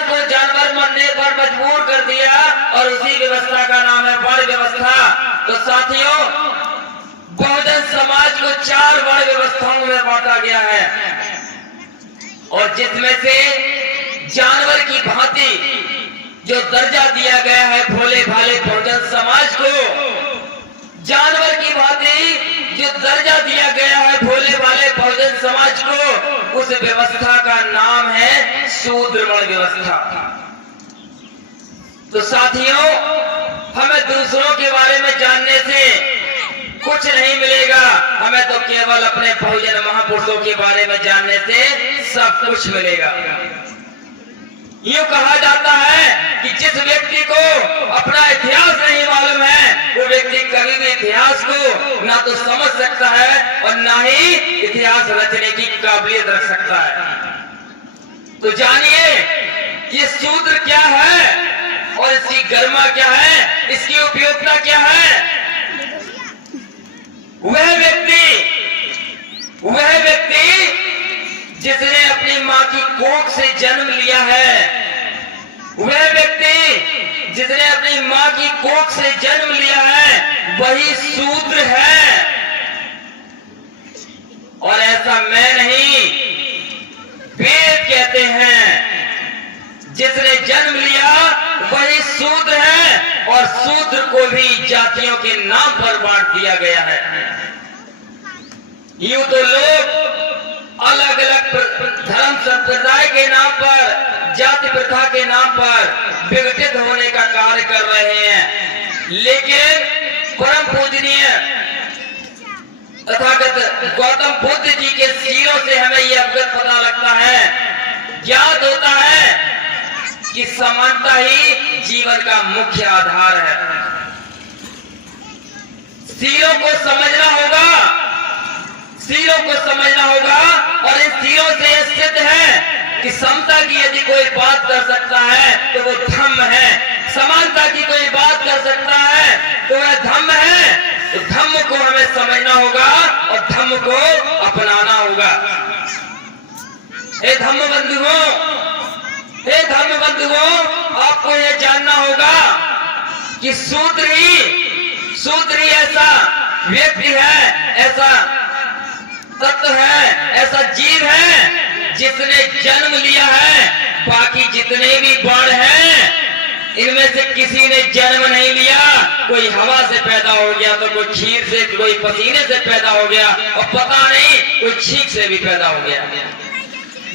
को जानवर मरने पर मजबूर कर दिया और उसी व्यवस्था का नाम है वर्ण व्यवस्था। तो साथियों, बहुजन समाज को 4 वर्ण व्यवस्थाओं में बांटा गया है और जिसमें से जानवर की भांति जो दर्जा दिया गया है भोले भाले बहुजन समाज को, जानवर की भांति जो दर्जा दिया गया है भोले भाले बहुजन समाज को, उस व्यवस्था का नाम है शूद्र वर्ण व्यवस्था। तो साथियों, हमें दूसरों के बारे में जानने से कुछ नहीं मिलेगा, हमें तो केवल अपने बहुजन महापुरुषों के बारे में जानने से सब कुछ मिलेगा। यूं कहा जाता है कि जिस व्यक्ति को अपना इतिहास नहीं मालूम है, वो व्यक्ति कभी भी इतिहास को ना तो समझ सकता है और ना ही इतिहास रचने की काबिलियत रख सकता है। तो जानिए ये शूद्र क्या है और इसकी गरिमा क्या है, इसकी उपयोगिता क्या है। वह व्यक्ति जिसने अपनी मां की कोख से जन्म लिया है, वह व्यक्ति जिसने अपनी मां की कोख से जन्म लिया है, वही शूद्र है। और ऐसा मैं नहीं, वेद कहते हैं जिसने जन्म लिया वही शूद्र है और शूद्र को भी जातियों के नाम पर बांट दिया गया है। यूं तो लोग अलग अलग धर्म संप्रदाय के नाम पर, जाति प्रथा के नाम पर विघटित होने का कार्य कर रहे हैं, लेकिन परम पूजनीय तथागत गौतम बुद्ध जी के सीरों से हमें यह अवगत पता लगता है, ज्ञात होता है कि समानता ही जीवन का मुख्य आधार है। सीरों को समझना होगा, सीरों को समझना होगा और इन सीरों से यह सिद्ध है कि समता की यदि कोई बात कर सकता है तो वो धम्म है, समानता की कोई बात कर सकता है तो वह धम्म है। तो धम्म को हमें समझना होगा और धम्म को अपनाना होगा। हे धम्म बंधुओं, हे धम्म बंधुओं, आपको यह जानना होगा कि शूद्र ही ऐसा व्यक्ति है, ऐसा तत्व है, ऐसा जीव है जिसने जन्म लिया है। बाकी जितने भी वर्ण हैं, इनमें से किसी ने जन्म नहीं लिया। कोई हवा से पैदा हो गया तो कोई खीर से, कोई पसीने से पैदा हो गया और पता नहीं कोई छींक से भी पैदा हो गया।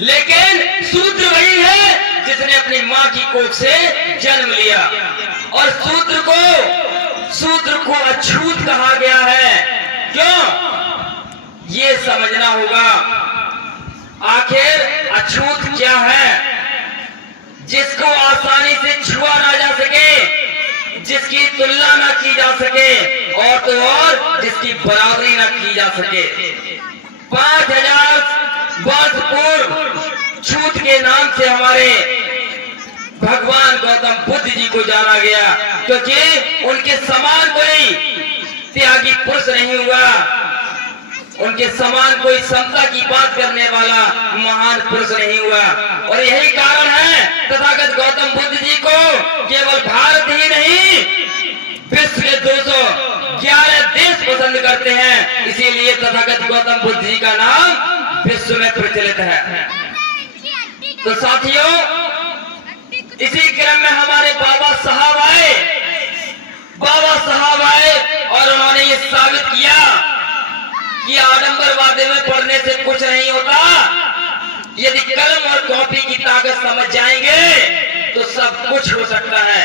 लेकिन शूद्र वही है जिसने अपनी मां की कोख से जन्म लिया। और शूद्र को अछूत कहा गया है। क्यों? ये समझना होगा आखिर अछूत क्या है। जिसको आसानी से छुआ ना जा सके, जिसकी तुलना ना की जा सके और तो और जिसकी बराबरी ना की जा सके। 5000 वर्ष पूर्व छूत के नाम से हमारे भगवान गौतम बुद्ध जी को जाना गया, क्योंकि उनके समान कोई त्यागी पुरुष नहीं हुआ, उनके समान कोई समता की बात करने वाला महान पुरुष नहीं हुआ। और यही कारण है तथागत गौतम बुद्ध जी को केवल भारत ही नहीं, विश्व के 211 देश पसंद करते हैं। इसीलिए तथागत गौतम बुद्ध जी का नाम विश्व में प्रचलित है। तो साथियों, इसी क्रम में हमारे बाबा साहब आए और उन्होंने ये साबित किया कि आडंबरवाद में पढ़ने से कुछ नहीं होता। यदि कलम और कॉपी की ताकत समझ जाएंगे तो सब कुछ हो सकता है।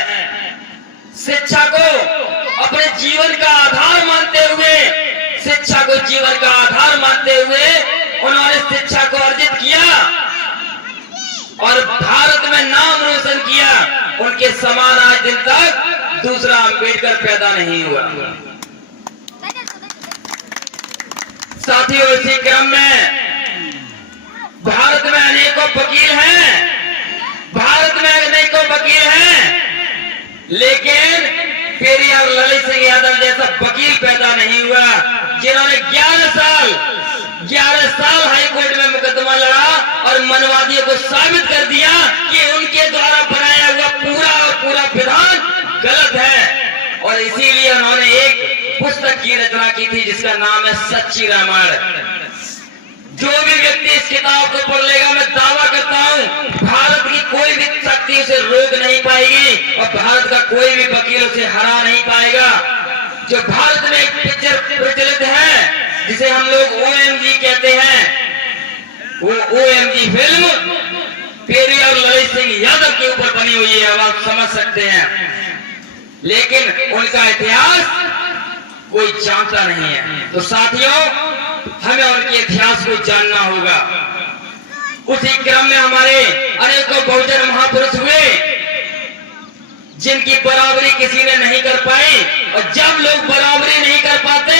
शिक्षा को अपने जीवन का आधार मानते हुए, शिक्षा को जीवन का आधार मानते हुए उन्होंने शिक्षा को अर्जित किया और भारत में नाम रोशन किया। उनके समान आज दिन तक दूसरा अम्बेडकर पैदा नहीं हुआ। साथियों, इसी क्रम में भारत में अनेकों वकील हैं, लेकिन पेरियार ललित सिंह यादव जैसा वकील पैदा नहीं हुआ जिन्होंने 11 साल हाईकोर्ट में मुकदमा लड़ा और मनवादियों को साबित कर दिया कि उनके द्वारा की रचना की थी, जिसका नाम है सच्ची रामायण। जो भी व्यक्ति इस किताब को पढ़ लेगा, मैं दावा करता हूं भारत की कोई भी शक्ति उसे रोक नहीं पाएगी और भारत का कोई भी वकील उसे हरा नहीं पाएगा। जो भारत में एक पिक्चर प्रचलित है जिसे हम लोग OMG कहते हैं, वो OMG फिल्म पेरियार ललित सिंह यादव के ऊपर बनी हुई है, आप समझ सकते हैं। लेकिन उनका इतिहास कोई जानता नहीं है। तो साथियों, हमें उनके इतिहास को जानना होगा। उसी क्रम में हमारे अनेकों बहुजन महापुरुष हुए जिनकी बराबरी किसी ने नहीं कर पाई, और जब लोग बराबरी नहीं कर पाते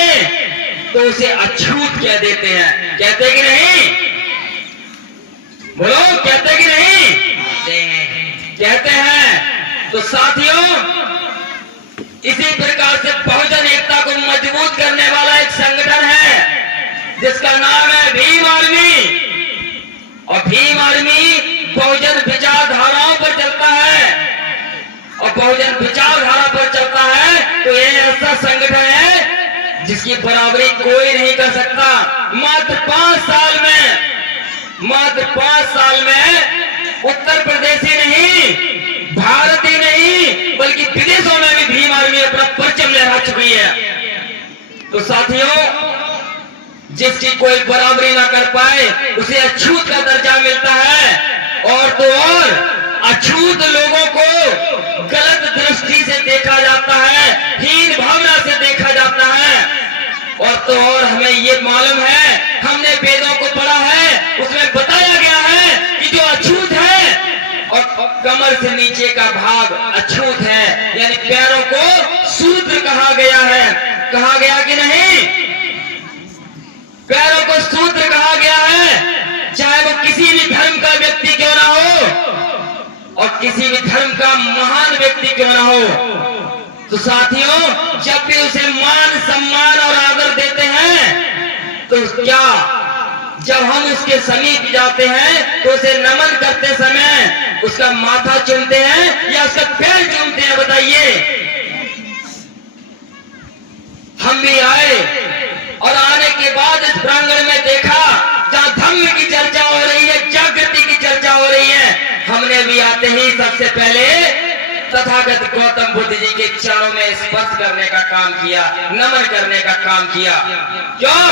तो उसे अछूत कह देते हैं। कहते कि नहीं? बोलो, कहते कि नहीं? कहते हैं। तो साथियों, इसी प्रकार से बहुजन एकता को मजबूत करने वाला एक संगठन है जिसका नाम है भीम आर्मी। और भीम आर्मी बहुजन विचारधाराओं पर चलता है, और बहुजन विचारधारा पर चलता है तो यह ऐसा संगठन है जिसकी बराबरी कोई नहीं कर सकता। मात्र 5 साल में उत्तर प्रदेश ही नहीं, भारत ही नहीं, बल्कि विदेशों में भी भीम आर्मी अपना परचम लहरा चुकी है। तो साथियों, जिसकी कोई बराबरी ना कर पाए उसे अछूत का दर्जा मिलता है, और तो और अछूत लोगों को गलत दृष्टि से देखा जाता है, हीन भावना से देखा जाता है। और तो और हमें ये मालूम है, हमने वेदों को पढ़ा है, उसमें बताया गया है कि जो अछूत है और कमर से नीचे का भाग अछूत है, यानी पैरों को शूद्र कहा गया है। कहा गया कि नहीं? पैरों को शूद्र कहा गया है, चाहे वो किसी भी धर्म का व्यक्ति क्यों ना हो और किसी भी धर्म का महान व्यक्ति क्यों ना हो। तो साथियों, जब भी उसे मान सम्मान और आदर देते हैं तो क्या, जब हम उसके समीप जाते हैं तो उसे नमन करते समय उसका माथा चूमते हैं या उसका पैर चूमते हैं? बताइए। हम भी आए और आने के बाद इस प्रांगण में देखा जहां धम्म की चर्चा हो रही है, जागृति की चर्चा हो रही है, हमने भी आते ही सबसे पहले तथागत गौतम बुद्ध जी के चरणों में स्पर्श करने का काम किया, नमन करने का काम किया। क्यों?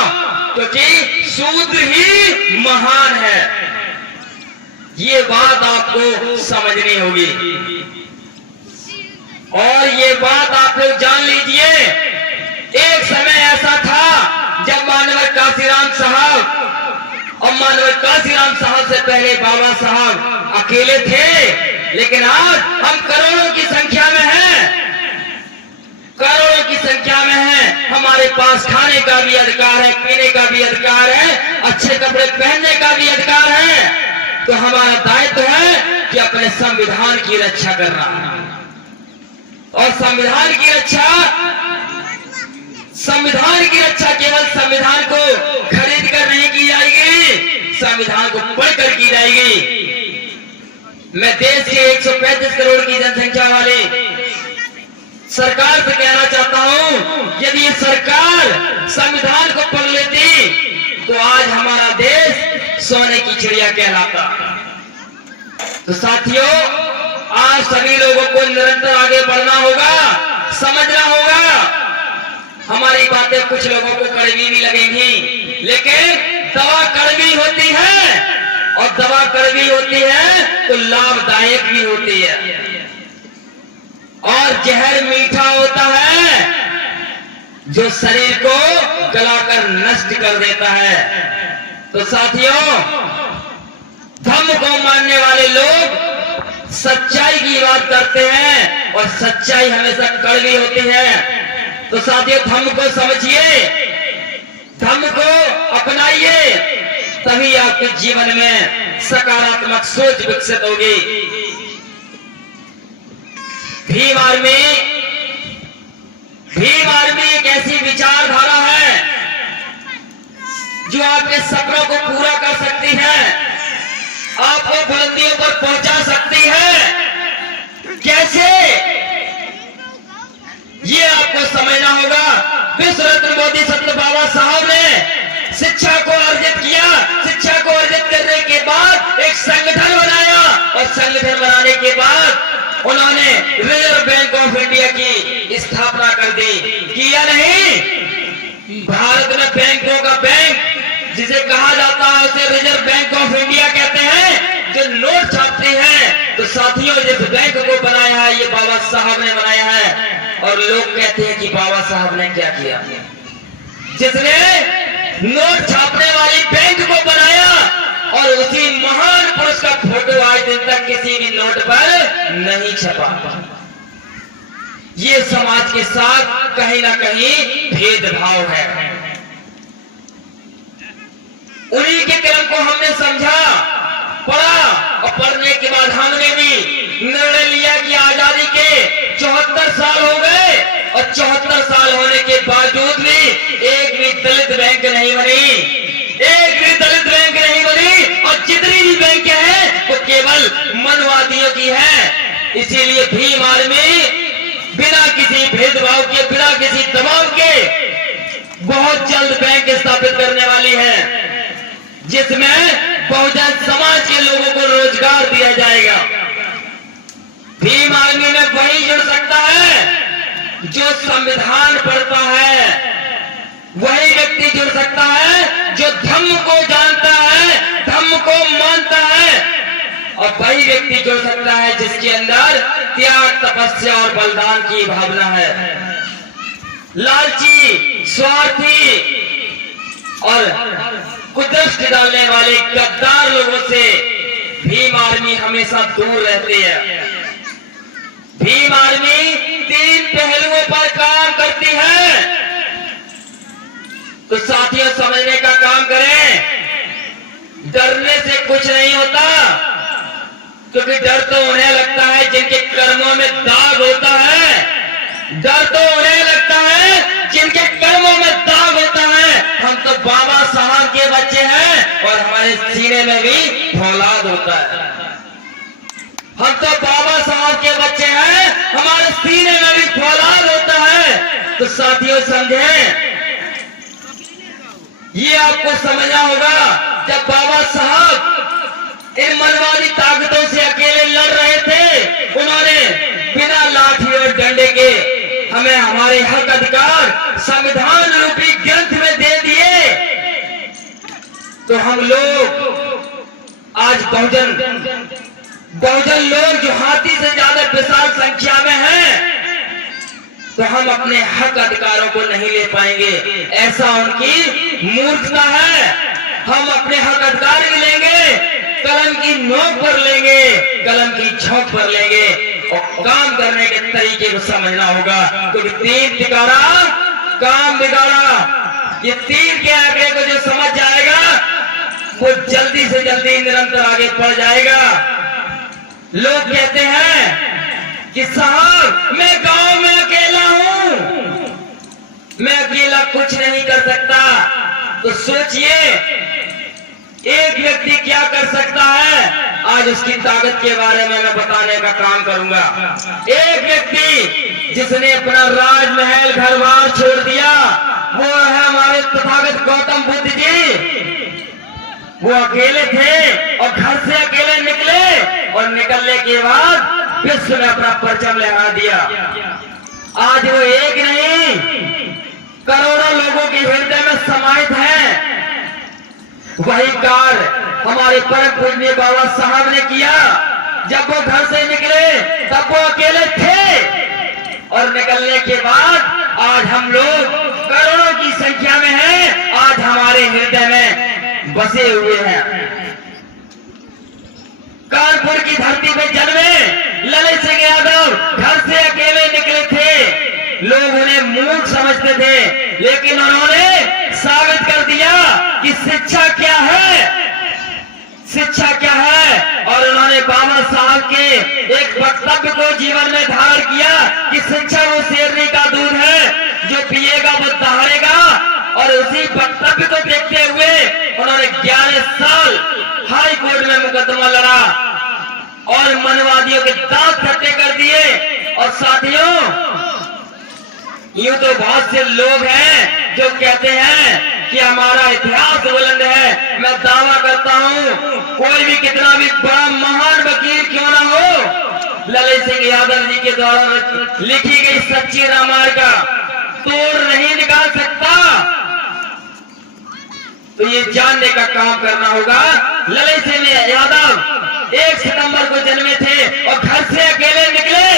क्योंकि शूद्र ही महान है। ये बात आपको समझनी होगी, और ये बात आप लोग जान लीजिए। एक समय ऐसा था जब मानवर काशीराम साहब, और मानवर काशीराम साहब से पहले बाबा साहब अकेले थे, लेकिन आज हम करोड़ों की संख्या में हैं, करोड़ों की संख्या में हैं। हमारे पास खाने का भी अधिकार है, पीने का भी अधिकार है, अच्छे कपड़े पहनने का भी अधिकार है। तो हमारा दायित्व है कि अपने संविधान की रक्षा करना, और संविधान की रक्षा केवल संविधान को खरीद कर नहीं की जाएगी, संविधान को पढ़कर की जाएगी। मैं देश के 135 करोड़ की जनसंख्या वाली सरकार से कहना चाहता हूं, यदि ये सरकार संविधान को पढ़ लेती तो आज हमारा देश सोने की चिड़िया कहलाता। तो साथियों, आज सभी लोगों को निरंतर आगे बढ़ना होगा, समझना होगा। हमारी बातें कुछ लोगों को कड़वी भी लगेंगी, लेकिन दवा कड़वी होती है, और दवा कड़वी होती है तो लाभदायक भी होती है, और जहर मीठा होता है जो शरीर को गलाकर नष्ट कर देता है। तो साथियों, धर्म को मानने वाले लोग सच्चाई की बात करते हैं, और सच्चाई हमेशा कड़वी होती है। तो साथियों, धर्म को समझिए, धर्म को अपनाइए, तभी आपके जीवन में सकारात्मक सोच विकसित होगी। भीम आर्मी एक ऐसी विचारधारा है जो आपके सपनों को पूरा कर सकती है, आपको बुलंदियों पर पहुंचा सकती है। कैसे, ये आपको समझना होगा। विश्व रत्न उन्होंने रिजर्व बैंक ऑफ इंडिया की स्थापना कर दी, किया नहीं? भारत में बैंकों का बैंक जिसे कहा जाता है उसे रिजर्व बैंक ऑफ इंडिया कहते हैं, जो नोट छापती है। तो साथियों, जिस बैंक को बनाया है ये बाबा साहब ने बनाया है। और लोग कहते हैं कि बाबा साहब ने क्या किया? जिसने नोट छापने वाली बैंक को बनाया और उसी महान पुरुष का फोटो आज दिन तक किसी भी नोट पर नहीं छपा। ये समाज के साथ कहीं ना कहीं भेदभाव है। उन्हीं के कर्म को हमने समझा, पढ़ा और पढ़ने के बाद हमने भी निर्णय लिया कि आजादी के 74 साल हो गए और 74 साल होने के बावजूद भी एक भी दलित बैंक नहीं बनी, एक भी दलित बैंक नहीं बनी। और जितनी भी बैंक है वो केवल मनवादियों की है। इसीलिए भीम आर्मी बिना किसी भेदभाव के, बिना किसी दबाव के बहुत जल्द बैंक स्थापित करने वाली है, जिसमें बहुजन समाज के लोगों को रोजगार दिया जाएगा। भीम आर्मी में वही जुड़ सकता है जो संविधान पढ़ता है, वही व्यक्ति जुड़ सकता है जो धम्म को जानता है, धम्म को मानता है, और वही व्यक्ति जुड़ सकता है जिसके अंदर त्याग, तपस्या और बलिदान की भावना है। लालची, स्वार्थी और कुदृष्टि डालने वाले गद्दार लोगों से भीम आर्मी हमेशा दूर रहती है। भीम आर्मी 3 पहलुओं पर काम करती है। तो साथियों, समझने का काम करें। डरने से कुछ नहीं होता, क्योंकि डर तो उन्हें लगता है जिनके कर्मों में दाग होता है। डर तो उन्हें लगता है जिनके कर्मों में दाग होता है। हम तो बाबा साहब के बच्चे हैं और हमारे सीने में भी फौलाद होता है। हम तो बाबा साहब के बच्चे हैं, हमारे सीने में भी फौलाद होता है। तो साथियों, समझें, ये आपको समझना होगा। जब बाबा साहब इन मनवादी ताकतों से अकेले लड़ रहे थे, उन्होंने बिना लाठी और डंडे के हमें हमारे हक अधिकार संविधान रूपी ग्रंथ में दे दिए। तो हम लोग आज बहुजन लोग जो हाथी से ज्यादा विशाल संख्या में हैं, तो हम अपने हक अधिकारों को नहीं ले पाएंगे। ऐसा उनकी मूर्खता है। हम अपने हक अधिकार भी लेंगे, कलम की नोक पर लेंगे, कलम की झोंक पर लेंगे, और काम करने के तरीके को समझना होगा। क्योंकि 3 तिकारा काम बिगाड़ा, ये 3 के आंकड़े को जो समझ जाएगा वो जल्दी से जल्दी निरंतर आगे बढ़ जाएगा। लोग कहते हैं कि साहब, मैं गांव में अकेला हूं, मैं अकेला कुछ नहीं कर सकता। तो सोचिए, एक व्यक्ति क्या कर सकता है, आज उसकी ताकत के बारे में मैं बताने का काम करूंगा। एक व्यक्ति जिसने अपना राजमहल घर बार छोड़ दिया, वो है हमारे तथागत गौतम बुद्ध जी। वो अकेले थे और घर से अकेले निकले, और निकलने के बाद विश्व में अपना परचम लहरा दिया। आज वो एक नहीं, करोड़ों लोगों के हृदय में समाहित है। वही कार्य हमारे परम पूजनीय बाबा साहब ने किया। जब वो घर से निकले तब वो अकेले थे, और निकलने के बाद आज हम लोग करोड़ों की संख्या में हैं, आज हमारे हृदय में बसे हुए हैं। कानपुर की धरती पे जन्मे ललित सिंह यादव घर से अकेले निकले थे। लोग उन्हें मूर्ख समझते थे, लेकिन उन्होंने साबित कर दिया कि शिक्षा क्या है, शिक्षा क्या है। और उन्होंने बाबा साहब के एक वक्तव्य को जीवन में धारण किया कि शिक्षा वो शेरनी का दूध है, जो पिएगा वो दहाड़ेगा। और उसी वक्तव्य को देखते हुए उन्होंने 11 साल हाई कोर्ट में मुकदमा लड़ा और मनवादियों के दांत खट्टे कर दिए। और साथियों, यूं तो बहुत से लोग हैं जो कहते हैं कि हमारा इतिहास बुलंद है। मैं दावा करता हूं, कोई भी कितना भी बड़ा महान वकील क्यों ना हो, ललित सिंह यादव जी के द्वारा लिखी गई सच्ची रामायण का तोड़ नहीं निकाल सकता, तो ये जानने का काम करना होगा। ललन सिंह यादव 1 सितंबर को जन्मे थे और घर से अकेले निकले।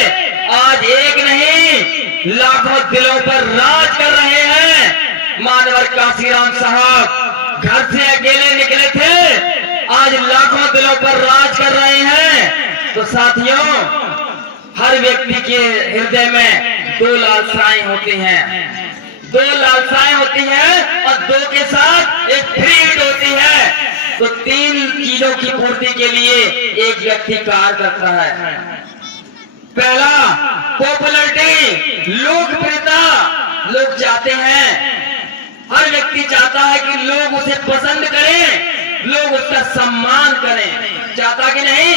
आज एक नहीं लाखों दिलों पर राज कर रहे हैं। मानवर काशीराम साहब घर से अकेले निकले थे, आज लाखों दिलों पर राज कर रहे हैं। तो साथियों, हर व्यक्ति के हृदय में 2 लालसाएं होती हैं, 2 लालसाएं होती हैं और 2 के साथ एक फ्रीड होती है। तो 3 चीजों की पूर्ति के लिए एक व्यक्ति कार्य करता है। पहला, पॉपुलैरिटी, लोकप्रियता। लोग चाहते हैं, हर व्यक्ति चाहता है कि लोग उसे पसंद करें, लोग उसका सम्मान करें। चाहता कि नहीं?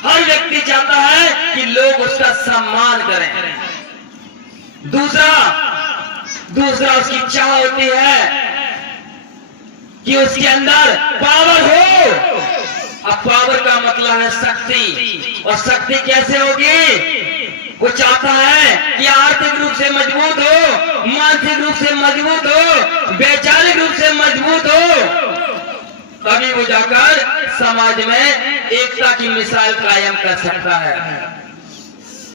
हर व्यक्ति चाहता है कि लोग उसका सम्मान करें। दूसरा उसकी चाह होती है कि उसके अंदर पावर हो। अब पावर का मतलब है शक्ति, और शक्ति कैसे होगी? वो चाहता है कि आर्थिक रूप से मजबूत हो, मानसिक रूप से मजबूत हो, वैचारिक रूप से मजबूत हो, तभी वो जाकर समाज में एकता की मिसाल कायम कर सकता है।